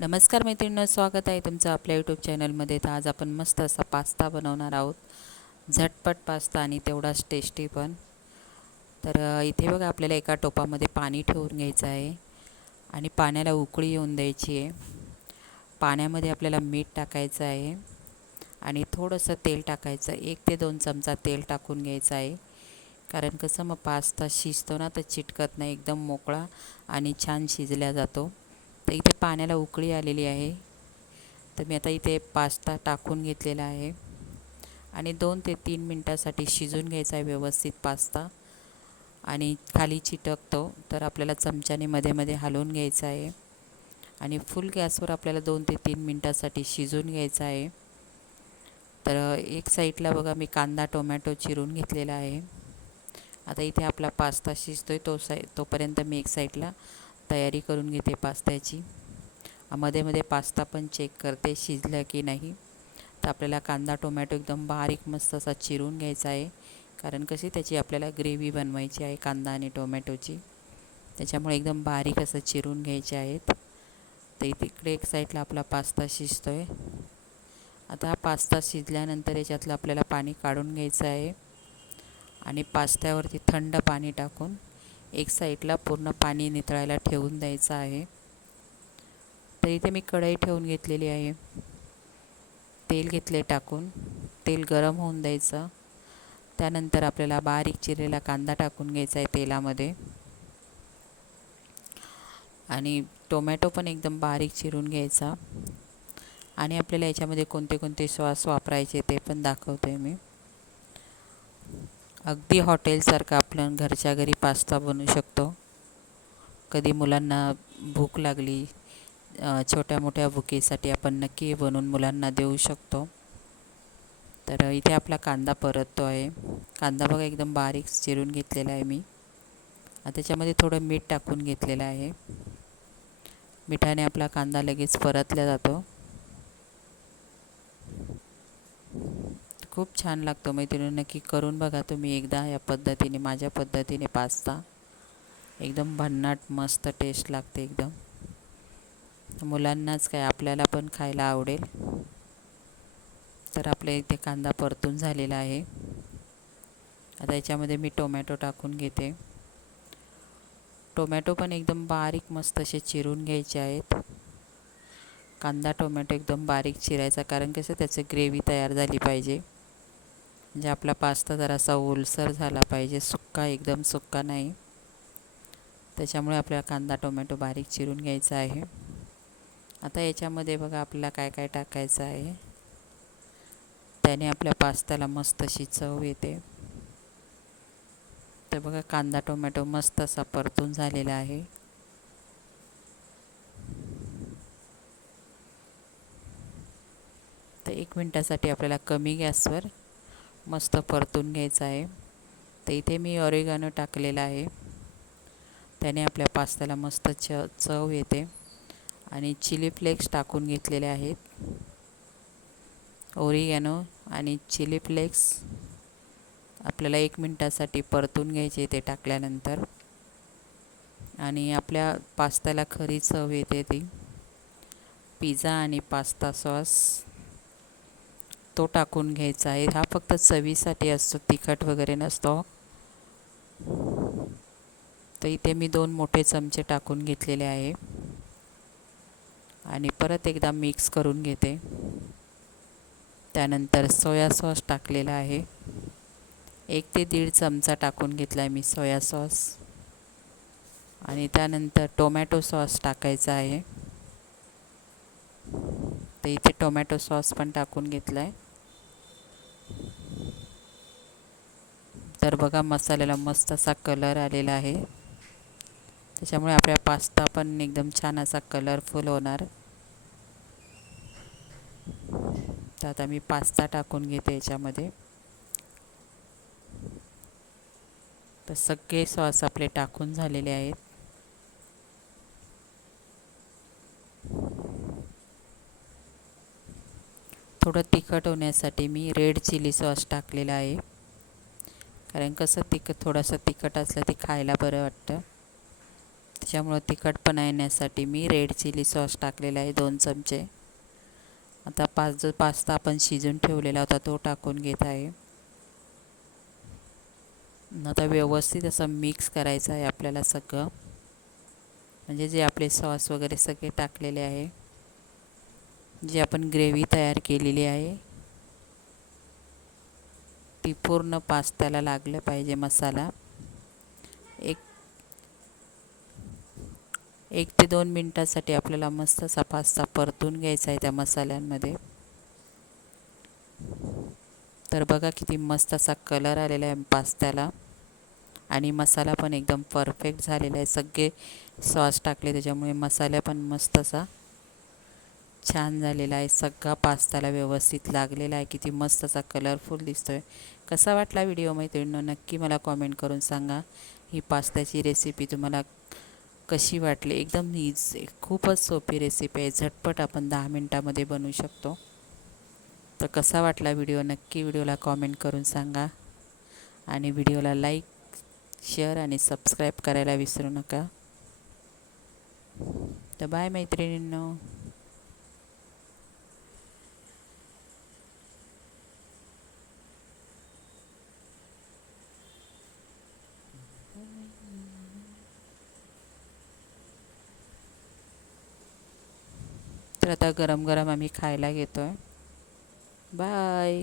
नमस्कार मैत्रिणींना स्वागत आहे तुमचं आपल्या यूट्यूब चॅनलमध्ये तर आज आपण मस्त असा पास्ता बनवणार आहोत. झटपट पास्ता आणि तेवढाच टेस्टी पण. तर इथे बघा आपल्याला एका टोपामध्ये पाणी ठेवून घ्यायचं आहे. आणि पाण्याला उकळी येऊन द्यायची आहे. पाण्यामध्ये आपल्याला मीठ टाकायचं आहे. आणि थोडंसं तेल टाकायचं एक ते दोन चमचा तेल टाकून घ्यायचं आहे. कारण कसं मग पास्ता शिजतो ना तर चिटकत नाही. एकदम मोकळा आणि छान शिजल्या जातो. तर इथे पाण्याला उकळी आलेली आहे. तर मी आता इथे पास्ता टाकून घेतलेला आहे. आणि दोन ते तीन मिनटासाठी शिजून घ्यायचा आहे व्यवस्थित पास्ता. आणि खाली चिटकतो तर आपल्याला चमच्याने मध्ये मध्ये हलवून घ्यायचं आहे. आणि फुल गॅसवर आपल्याला दोन ते तीन मिनटासाठी शिजून घ्यायचं आहे. तर एक साईडला बघा मी कांदा टोमॅटो चिरून घेतलेला आहे. आता इथे आपला पास्ता शिजतो आहे तो साई तोपर्यंत मी एक साईडला तयारी करून घेते पास्त्याची. मध्ये मध्ये पास्ता पण चेक करते शिजला की नाही. तर आपल्याला कांदा टोमॅटो एकदम बारीक मस्त असा चिरून घ्यायचा आहे. कारण कशी त्याची आपल्याला ग्रेव्ही बनवायची आहे कांदा आणि टोमॅटोची. त्याच्यामुळे एकदम बारीक असं चिरून घ्यायचे आहेत. तर तिकडे एक साईडला आपला पास्ता शिजतो आहे आता हा पास्ता शिजल्यानंतर याच्यातलं आपल्याला पाणी काढून घ्यायचं आहे. आणि पास्त्यावरती थंड पाणी टाकून एक साईडला पूर्ण पाणी नितळायला ठेवून द्यायचं आहे. तर इथे मी कढई ठेवून घेतलेली आहे. तेल घेतले टाकून. तेल गरम होऊन द्यायचं. त्यानंतर आपल्याला बारीक चिरलेला कांदा टाकून घ्यायचा आहे तेलामध्ये. आणि टोमॅटो पण एकदम बारीक चिरून घ्यायचा. आणि आपल्याला याच्यामध्ये कोणते कोणते सॉस वापरायचे ते पण दाखवते मी. अगदी हॉटेलसारखं आपण घरच्या घरी पास्ता बनवू शकतो. कधी मुलांना भूक लागली छोट्या मोठ्या भुकेसाठी आपण नक्की बनवून मुलांना देऊ शकतो. तर इथे आपला कांदा परततो आहे कांदा बघा एकदम बारीक चिरून घेतलेला आहे मी. त्याच्यामध्ये थोडं मीठ टाकून घेतलेलं आहे. मिठाने आपला कांदा लगेच परतला जातो. खूप छान लागतो मैत्रिणी नक्की करून बघा तुम्ही एकदा या पद्धतीने माझ्या पद्धतीने पास्ता. एकदम भन्नाट मस्त टेस्ट लागते एकदम. मुलांनाच काय आपल्याला पण खायला आवडेल. तर आपल्या इथे कांदा परतून झालेला आहे. आता याच्यामध्ये मी टोमॅटो टाकून घेते. टोमॅटो पण एकदम बारीक मस्त असे चिरून घ्यायचे आहेत. कांदा टोमॅटो एकदम बारीक चिरायचा कारण कसं त्याचं ग्रेव्ही तयार झाली पाहिजे. म्हणजे आपला पास्ता जरासा ओलसर झाला पाहिजे सुक्का एकदम सुक्का नाही. त्याच्यामुळे आपल्याला कांदा टोमॅटो बारीक चिरून घ्यायचा आहे. आता याच्यामध्ये बघा आपल्याला काय काय टाकायचं आहे. त्याने आपल्या पास्त्याला मस्त अशी चव येते. तर बघा कांदा टोमॅटो मस्त असा परतून झालेला आहे. तर एक मिनटासाठी आपल्याला कमी गॅसवर मस्त परतून घ्यायचं आहे. तर इथे मी ऑरेगानो टाकलेला आहे. त्याने आपल्या पास्त्याला मस्त च चव येते. आणि चिली फ्लेक्स टाकून घेतलेले आहेत. ओरिगॅनो आणि चिली फ्लेक्स आपल्याला एक मिनटासाठी परतून घ्यायचे ते टाकल्यानंतर. आणि आपल्या पास्त्याला खरी चव येते ती. पिझ्झा आणि पास्ता सॉस. तो टाकून घ्यायचा आहे. हा फक्त चवीसाठी असतो तिखट वगैरे नसतो. तर इथे मी दोन मोठे चमचे टाकून घेतलेले आहे. आणि परत एकदा मिक्स करून घेते. त्यानंतर सोया सॉस टाकलेला आहे. एक ते दीड चमचा टाकून घेतला आहे मी सोया सॉस. आणि त्यानंतर टोमॅटो सॉस टाकायचा आहे. तर इथे टोमॅटो सॉस पण टाकून घेतला आहे तर बघा मसाल्याला मस्त असा कलर आलेला आहे. त्याच्यामुळे आपल्या पास्ता पण एकदम छान असा कलरफुल होणार. तर आता मी पास्ता टाकून घेते याच्यामध्ये. तर सगळे सॉस आपले टाकून झालेले आहेत. थोडं तिखट होण्यासाठी मी रेड चिली सॉस टाकलेला आहे. कारण कसं तिखट थोडंसं तिखट असलं ते खायला बरं वाटतं. त्याच्यामुळं तिखटपणा येण्यासाठी मी रेड चिली सॉस टाकलेला आहे दोन चमचे. आता पाच जो पास्ता आपण शिजून ठेवलेला होता तो टाकून घेत आहे. आता व्यवस्थित असं मिक्स करायचं आहे आपल्याला सगळं. म्हणजे जे आपले सॉस वगैरे सगळे टाकलेले आहे जी आपण ग्रेव्ही तयार केलेली आहे ती पूर्ण पास्त्याला लागलं पाहिजे मसाला. एक एक ते दोन मिनटासाठी आपल्याला मस्त असा पास्ता परतून घ्यायचा आहे त्या मसाल्यांमध्ये. तर बघा किती मस्त असा कलर आलेला आहे पास्त्याला. आणि मसाला पण एकदम परफेक्ट झालेला आहे. सगळे सॉस टाकले त्याच्यामुळे मसाला पण मस्त असा छान झालेला आहे. सगळा पास्ताला व्यवस्थित लागलेला आहे. किती मस्त असा कलरफुल दिसतो आहे कसा वाटला व्हिडिओ मैत्रिणींनो? नक्की मला कॉमेंट करून सांगा. ही पास्त्याची रेसिपी तुम्हाला कशी वाटली? एकदम इझी खूपच सोपी रेसिपी आहे. झटपट आपण दहा मिनटामध्ये बनवू शकतो. तर कसा वाटला व्हिडिओ नक्की व्हिडिओला कॉमेंट करून सांगा. आणि व्हिडिओला लाईक शेअर आणि सबस्क्राईब करायला विसरू नका. तर बाय मैत्रिणींनो. आता गरम गरम आम्ही खायला घेतो आहे बाय